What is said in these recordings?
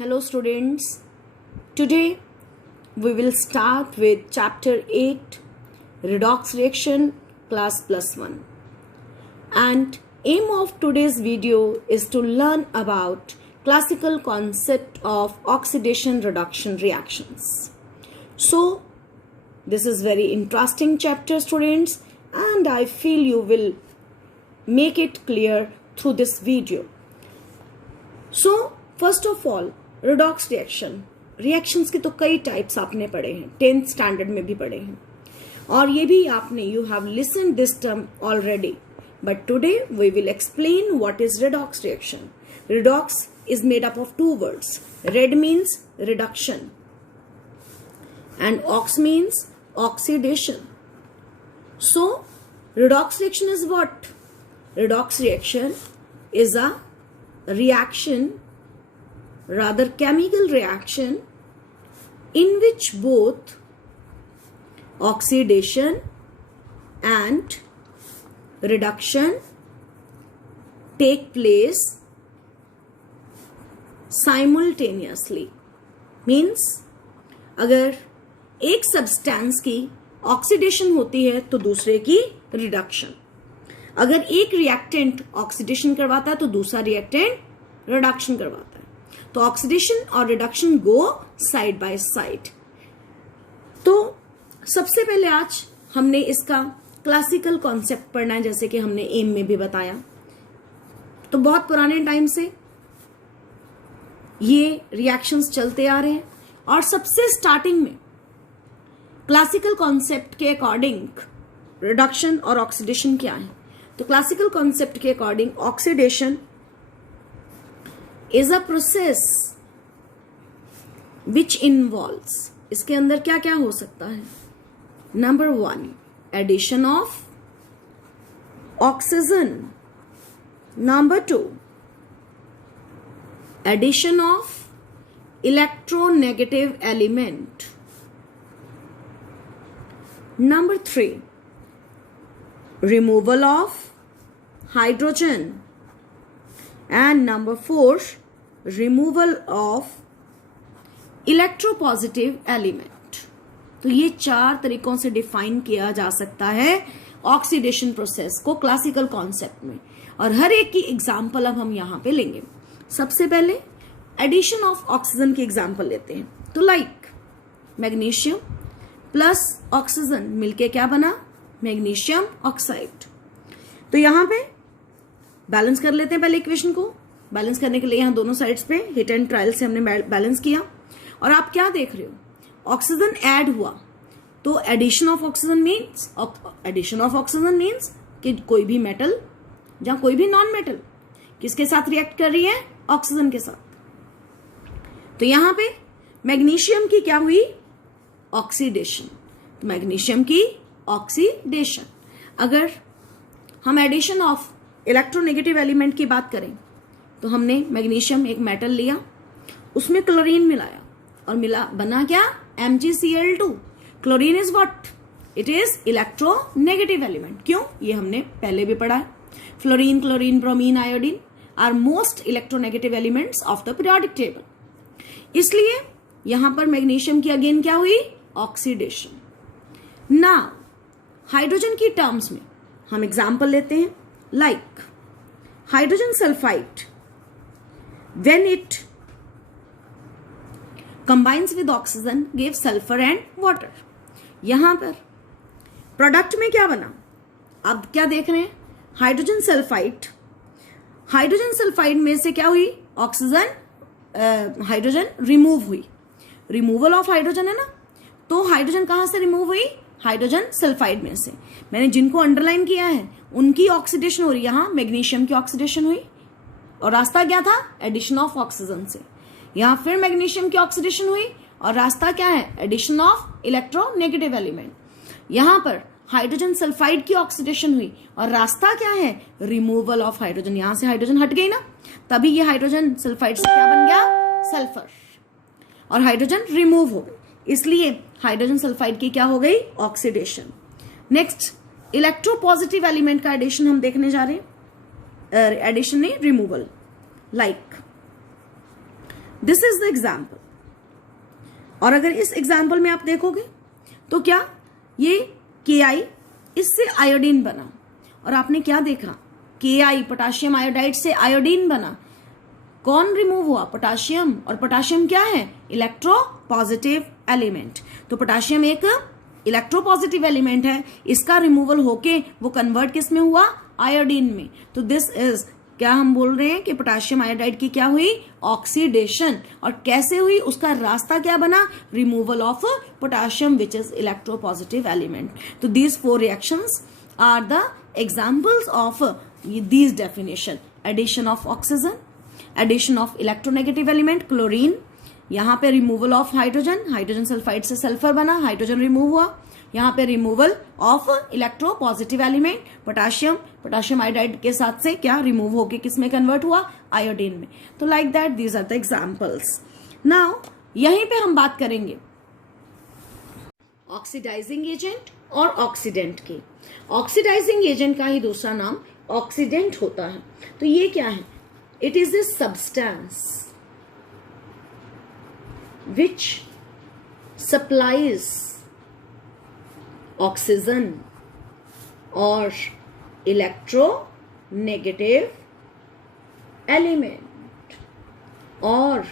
Hello students, today we will start with chapter 8 redox reaction class +1 and aim of today's video is to learn about classical concept of oxidation reduction reactions. So this is very interesting chapter students and I feel you will make it clear through this video. So first of all redox reactions के तो कई types आपने पढ़े हैं, 10th standard में भी पढ़े हैं और ये भी आपने you have listened this term already, but today we will explain what is redox reaction. Redox is made up of two words. Red means reduction and ox means oxidation. So redox reaction is what? Redox reaction is a reaction, rather chemical reaction, in which both oxidation and reduction take place simultaneously. Means अगर एक substance की oxidation होती है तो दूसरे की reduction. अगर एक रिएक्टेंट ऑक्सीडेशन करवाता है तो दूसरा रिएक्टेंट रिडक्शन करवाता है. तो ऑक्सीडेशन और reduction go side by side. तो सबसे पहले आज हमने इसका क्लासिकल कॉन्सेप्ट पढ़ना है, जैसे कि हमने एम में भी बताया. तो बहुत पुराने टाइम से ये रिएक्शंस चलते आ रहे हैं और सबसे स्टार्टिंग में क्लासिकल कॉन्सेप्ट के अकॉर्डिंग रिडक्शन और ऑक्सीडेशन क्या है. तो क्लासिकल कॉन्सेप्ट के according oxidation is a process which involves, इसके अंदर क्या क्या हो सकता है. Number 1 addition of oxygen. Number 2 addition of electronegative element. Number 3 removal of hydrogen. And number 4 removal of electropositive element. तो ये चार तरीकों से डिफाइन किया जा सकता है ऑक्सीडेशन प्रोसेस को क्लासिकल कॉन्सेप्ट में, और हर एक की एग्जाम्पल अब हम यहां पे लेंगे. सबसे पहले एडिशन ऑफ ऑक्सीजन की एग्जाम्पल लेते हैं. तो लाइक मैग्नीशियम प्लस ऑक्सीजन मिलके क्या बना, मैग्नीशियम ऑक्साइड. तो यहां पे बैलेंस कर लेते हैं. पहले इक्वेशन को बैलेंस करने के लिए यहां दोनों साइड्स पे हिट एंड ट्रायल से हमने बैलेंस किया और आप क्या देख रहे हो, ऑक्सीजन ऐड हुआ. तो एडिशन ऑफ ऑक्सीजन मीन्स कि कोई भी मेटल या कोई भी नॉन मेटल किसके साथ रिएक्ट कर रही है, ऑक्सीजन के साथ. तो यहां पे मैग्नीशियम की क्या हुई, ऑक्सीडेशन. तो मैग्नीशियम की ऑक्सीडेशन. अगर हम एडिशन ऑफ इलेक्ट्रोनेगेटिव एलिमेंट की बात करें तो हमने मैग्नीशियम एक मेटल लिया, उसमें क्लोरीन मिलाया और बना क्या, MgCl2. Chlorine is what, it is electronegative element. क्यों, ये हमने पहले भी पढ़ा है. Fluorine, chlorine, bromine, iodine are most electronegative elements of the periodic table. इसलिए यहां पर मैग्नीशियम की अगेन क्या हुई, ऑक्सीडेशन. नाउ हाइड्रोजन की टर्म्स में हम एग्जाम्पल लेते हैं. Like hydrogen sulfide, when it combines with oxygen gives sulfur and water. यहां पर प्रोडक्ट में क्या बना, अब क्या देख रहे हैं, हाइड्रोजन सल्फाइड. हाइड्रोजन सल्फाइड में से क्या हुई, ऑक्सीजन, हाइड्रोजन रिमूव हुई. रिमूवल ऑफ हाइड्रोजन है ना. तो हाइड्रोजन कहां से रिमूव हुई, हाइड्रोजन सल्फाइड में से. मैंने जिनको अंडरलाइन किया है उनकी ऑक्सीडेशन हो रही है. यहां मैग्नीशियम की ऑक्सीडेशन हुई और रास्ता क्या था, एडिशन ऑफ ऑक्सीजन से. यहां फिर मैग्नीशियम की ऑक्सीडेशन हुई और रास्ता क्या है, एडिशन ऑफ इलेक्ट्रोनेगेटिव एलिमेंट. यहां पर हाइड्रोजन सल्फाइड की ऑक्सीडेशन हुई और रास्ता क्या है, रिमूवल ऑफ हाइड्रोजन. यहां से हाइड्रोजन हट गई ना, तभी ये हाइड्रोजन सल्फाइड से क्या बन गया, सल्फर, और हाइड्रोजन रिमूव हो गई. इसलिए हाइड्रोजन सल्फाइड की क्या हो गई, ऑक्सीडेशन. नेक्स्ट इलेक्ट्रोपॉजिटिव एलिमेंट का एडिशन हम देखने जा रहे हैं. एडिशन नहीं, removal. Like this is the example. और अगर इस एग्जाम्पल में आप देखोगे तो क्या ये KI इससे आयोडीन बना, और आपने क्या देखा, KI पोटाशियम आयोडाइड से आयोडीन बना, कौन रिमूव हुआ, पोटाशियम, और पोटाशियम क्या है, इलेक्ट्रोपॉजिटिव एलिमेंट। तो पोटाशियम एक इलेक्ट्रोपॉजिटिव एलिमेंट है, इसका रिमूवल होके वो कन्वर्ट किस में हुआ, आयोडीन में। तो दिस इज, क्या हम बोल रहे हैं कि पोटाशियम आयोडाइड की क्या हुई, ऑक्सीडेशन। और कैसे हुई, उसका रास्ता क्या बना, removal of potassium which is electropositive element. तो these 4 reactions are the examples of these definition. Addition of oxygen, addition of electronegative element chlorine, यहाँ पे removal of hydrogen, hydrogen sulphide से सल्फर बना, हाइड्रोजन रिमूव हुआ, यहाँ पे removal of electropositive element potassium, potassium iodide के साथ से क्या रिमूव होके किसमें कन्वर्ट हुआ, आयोडीन में। तो like that these are the examples. Now यहीं पे हम बात करेंगे ऑक्सीडाइजिंग एजेंट और ऑक्सीडेंट की। ऑक्सीडाइजिंग एजेंट का ही दूसरा नाम ऑक्सीडेंट होता है। तो ये क्या है, it is a substance which supplies oxygen or electronegative element or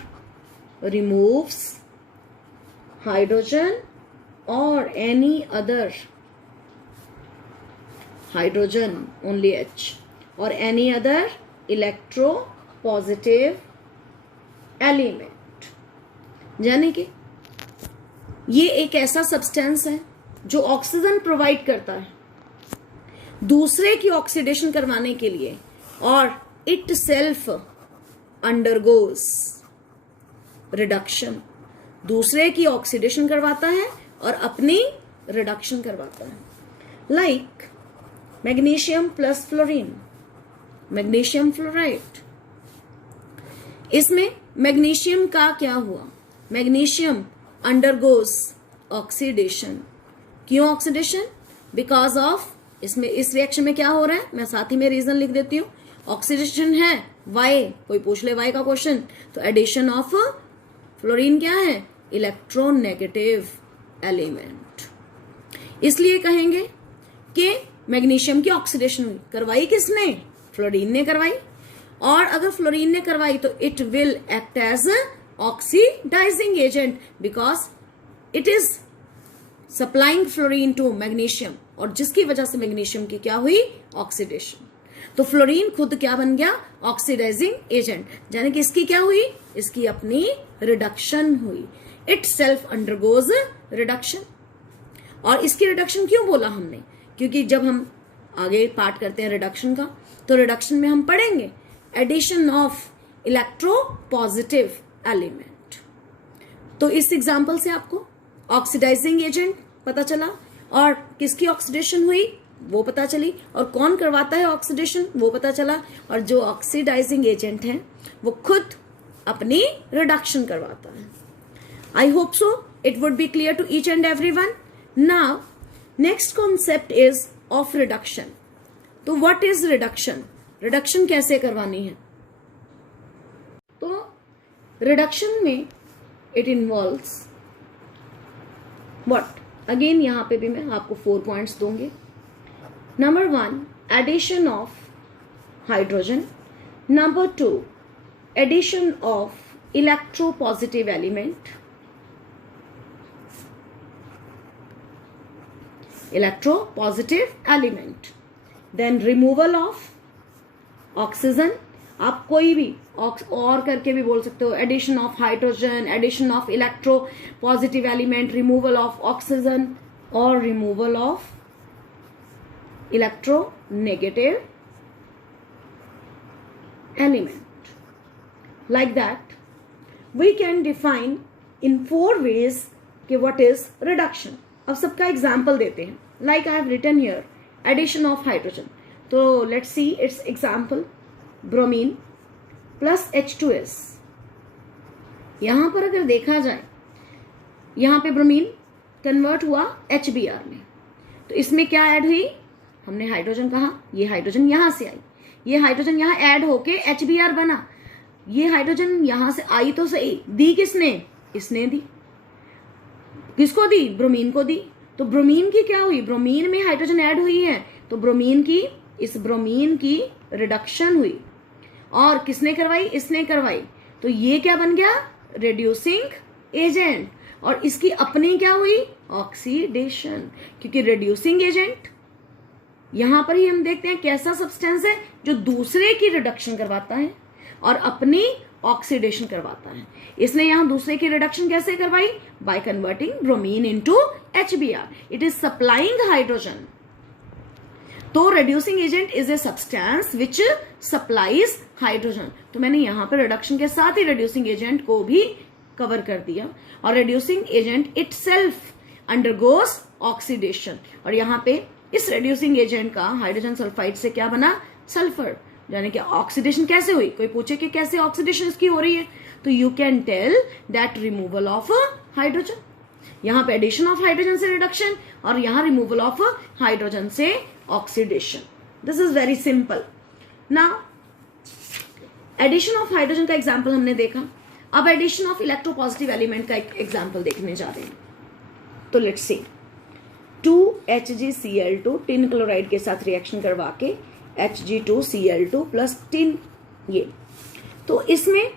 removes hydrogen or any other hydrogen, only H, or any other electropositive element। यानी कि ये एक ऐसा सब्सटेंस है जो ऑक्सीजन प्रोवाइड करता है दूसरे की ऑक्सीडेशन करवाने के लिए, और इट सेल्फ अंडरगोज रिडक्शन, दूसरे की ऑक्सीडेशन करवाता है और अपनी रिडक्शन करवाता है। Like magnesium plus fluorine, magnesium fluoride, इसमें मैग्नीशियम का क्या हुआ, मैग्नीशियम अंडरगोज ऑक्सीडेशन। क्यों ऑक्सीडेशन, बिकॉज ऑफ, इसमें इस रिएक्शन में क्या हो रहा है, मैं साथ ही में रीजन लिख देती हूँ। ऑक्सीडेशन है वाई, कोई पूछ ले वाई का क्वेश्चन, तो एडिशन ऑफ फ्लोरीन क्या है, इलेक्ट्रोनेगेटिव एलिमेंट। इसलिए कहेंगे कि मैग्नीशियम की ऑक्सीडेशन हुई, करवाई किसने, फ्लोरीन ने करवाई। और अगर फ्लोरीन ने करवाई तो it will act as oxidizing agent because it is supplying fluorine to magnesium, और जिसकी वजह से मैग्नीशियम की क्या हुई, ऑक्सीडेशन। तो फ्लोरीन खुद क्या बन गया, ऑक्सीडाइजिंग एजेंट, यानी कि इसकी क्या हुई, इसकी अपनी रिडक्शन हुई, इट सेल्फ अंडरगोज रिडक्शन। और इसकी रिडक्शन क्यों बोला हमने, क्योंकि जब हम आगे पार्ट करते हैं रिडक्शन का, तो रिडक्शन में हम पढ़ेंगे एडिशन ऑफ इलेक्ट्रोपॉजिटिव एलिमेंट। तो इस एग्जाम्पल से आपको ऑक्सीडाइजिंग एजेंट पता चला, और किसकी ऑक्सीडेशन हुई वो पता चली, और कौन करवाता है ऑक्सीडेशन वो पता चला, और जो ऑक्सीडाइजिंग एजेंट है वो खुद अपनी रिडक्शन करवाता है। I hope so it would be clear to each and everyone. Now next concept is of reduction. तो व्हाट इज रिडक्शन, रिडक्शन कैसे करवानी है, तो रिडक्शन में इट इन्वॉल्व्स व्हाट, अगेन यहां पे भी मैं आपको 4 पॉइंट्स दूंगी। Number 1 addition of hydrogen, number 2 addition of electropositive element, then removal of oxygen, आप कोई भी और करके भी बोल सकते हो, addition of hydrogen, addition of electropositive element, removal of oxygen और removal of electronegative element. Like that we can define in 4 ways कि व्हाट इज रिडक्शन। अब सबका एग्जाम्पल देते हैं। Like I have written here addition of hydrogen, तो let's see it's example, bromine plus H2S। यहां पर अगर देखा जाए, यहां पे ब्रोमीन कन्वर्ट हुआ HBr में, तो इसमें क्या ऐड हुई, हमने हाइड्रोजन कहा, ये हाइड्रोजन यहां से आई, ये हाइड्रोजन यहां ऐड होके HBr बना, ये हाइड्रोजन यहां से आई तो सही, दी किसने, इसने दी, किसको दी, ब्रोमीन को दी। तो ब्रोमीन की क्या हुई, ब्रोमीन में हाइड्रोजन ऐड हुई है, तो ब्रोमीन की, इस ब्रोमीन की रिडक्शन हुई, और किसने करवाई, इसने करवाई। तो ये क्या बन गया, रिड्यूसिंग एजेंट, और इसकी अपनी क्या हुई, ऑक्सीडेशन, क्योंकि रिड्यूसिंग एजेंट यहां पर ही हम देखते हैं कैसा सब्सटेंस है जो दूसरे की रिडक्शन करवाता है और अपनी ऑक्सीडेशन करवाता है। इसने यहां दूसरे की रिडक्शन कैसे करवाई, by converting bromine into HBr, it is supplying hydrogen. तो reducing agent is a substance which supplies hydrogen. तो मैंने यहां पर रिडक्शन के साथ ही रिड्यूसिंग एजेंट को भी कवर कर दिया, और reducing agent itself undergoes oxidation, और यहां पे इस रिड्यूसिंग एजेंट का हाइड्रोजन सल्फाइड से क्या बना, सल्फर, यानी कि ऑक्सीडेशन कैसे हुई, कोई पूछे कि कैसे ऑक्सीडेशन इसकी हो रही है, तो you can tell that removal of hydrogen, यहां पे एडिशन ऑफ हाइड्रोजन से रिडक्शन, और यहां रिमूवल ऑफ हाइड्रोजन से oxidation. This is very simple. Now addition of hydrogen का एग्जाम्पल हमने देखा, अब एडिशन ऑफ इलेक्ट्रोपॉजिटिव एलिमेंट का एक एग्जाम्पल देखने जा रहे हैं। तो let's see, 2HgCl2 tin chloride के साथ रिएक्शन करवा के Hg2Cl2 प्लस टिन, ये तो इसमें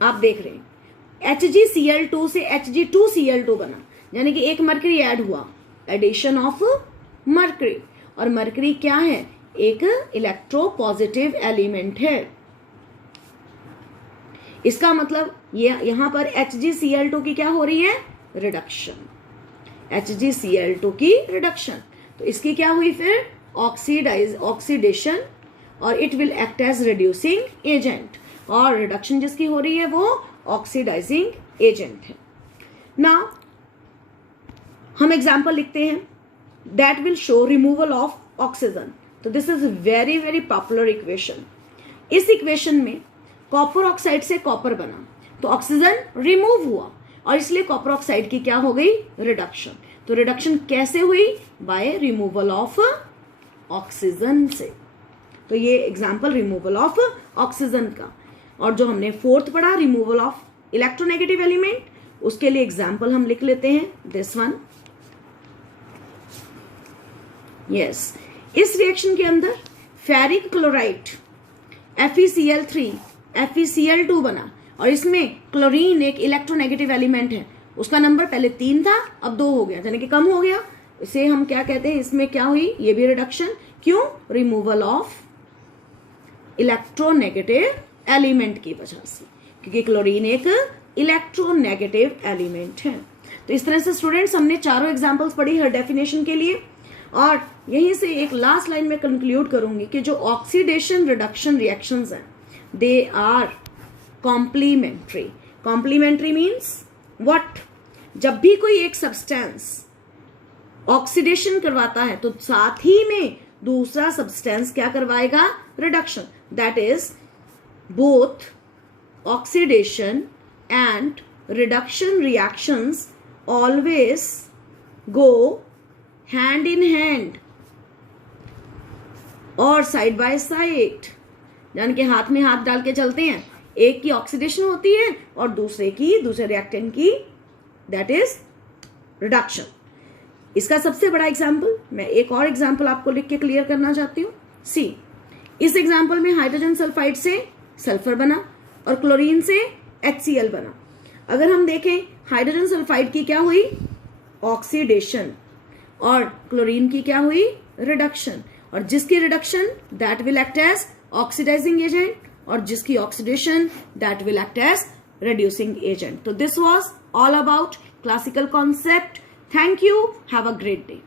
आप देख रहे हैं HgCl2 से Hg2Cl2 बना, यानी कि एक मरकरी ऐड हुआ, एडिशन ऑफ मरकरी, और मरकरी क्या है, एक इलेक्ट्रोपॉजिटिव एलिमेंट है। इसका मतलब ये यहां पर HgCl2 की क्या हो रही है, रिडक्शन, HgCl2 की रिडक्शन, तो इसकी क्या हुई फिर, ऑक्सीडेशन, और it will act as reducing agent, और रिडक्शन जिसकी हो रही है वो ऑक्सीडाइजिंग एजेंट है। नाउ हम एग्जांपल लिखते हैं, that will show removal of oxygen. तो this is very very popular equation. इस इक्वेशन में कॉपर ऑक्साइड से कॉपर बना, तो ऑक्सीजन रिमूव हुआ, और इसलिए कॉपर ऑक्साइड की क्या हो गई, रिडक्शन। तो रिडक्शन कैसे हुई, बाय रिमूवल ऑफ ऑक्सीजन से। तो ये एग्जांपल रिमूवल ऑफ ऑक्सीजन का। और जो हमने फोर्थ पढ़ा, रिमूवल ऑफ इलेक्ट्रोनेगेटिव एलिमेंट, उसके लिए एग्जांपल हम लिख लेते हैं, दिस वन। यस, इस रिएक्शन के अंदर फेरिक क्लोराइड FeCl3 FeCl2 बना, और इसमें क्लोरीन एक इलेक्ट्रोनेगेटिव एलिमेंट है, उसका नंबर पहले 3 था, अब 2 हो गया, यानी कि कम हो गया। इसे हम क्या कहते हैं, इसमें क्या हुई, ये भी रिडक्शन, क्यों, रिमूवल ऑफ इलेक्ट्रोनेगेटिव एलिमेंट की वजह से, क्योंकि क्लोरीन एक इलेक्ट्रोनेगेटिव एलिमेंट है। तो इस तरह से स्टूडेंट्स हमने चारों एग्जांपल्स पढ़ी हर डेफिनेशन के लिए, और यहीं से एक लास्ट लाइन में कंक्लूड करूंगी कि जो ऑक्सीडेशन रिडक्शन रिएक्शंस हैं, they are complementary. Complementary means what, जब भी कोई एक सब्सटेंस ऑक्सीडेशन करवाता है तो साथ ही में दूसरा सब्सटेंस क्या करवाएगा, reduction. That is both oxidation and reduction reactions always go hand in hand और साइड बाय साइड, यानी कि हाथ में हाथ डाल के चलते हैं। एक की ऑक्सीडेशन होती है और दूसरे रिएक्टेंट की दैट इज रिडक्शन। इसका सबसे बड़ा एग्जाम्पल, मैं एक और एग्जाम्पल आपको लिख के क्लियर करना चाहती हूँ। सी, इस एग्जाम्पल में हाइड्रोजन सल्फाइड से सल्फर बना और क्लोरीन से HCl बना। अगर हम देखें, हाइड्रोजन सल्फाइड की क्या हुई, ऑक्सीडेशन, और क्लोरीन की क्या हुई, रिडक्शन, और जिसकी reduction that will act as oxidizing agent, और जिसकी oxidation that will act as reducing agent. So this was all about classical concept. Thank you. Have a great day.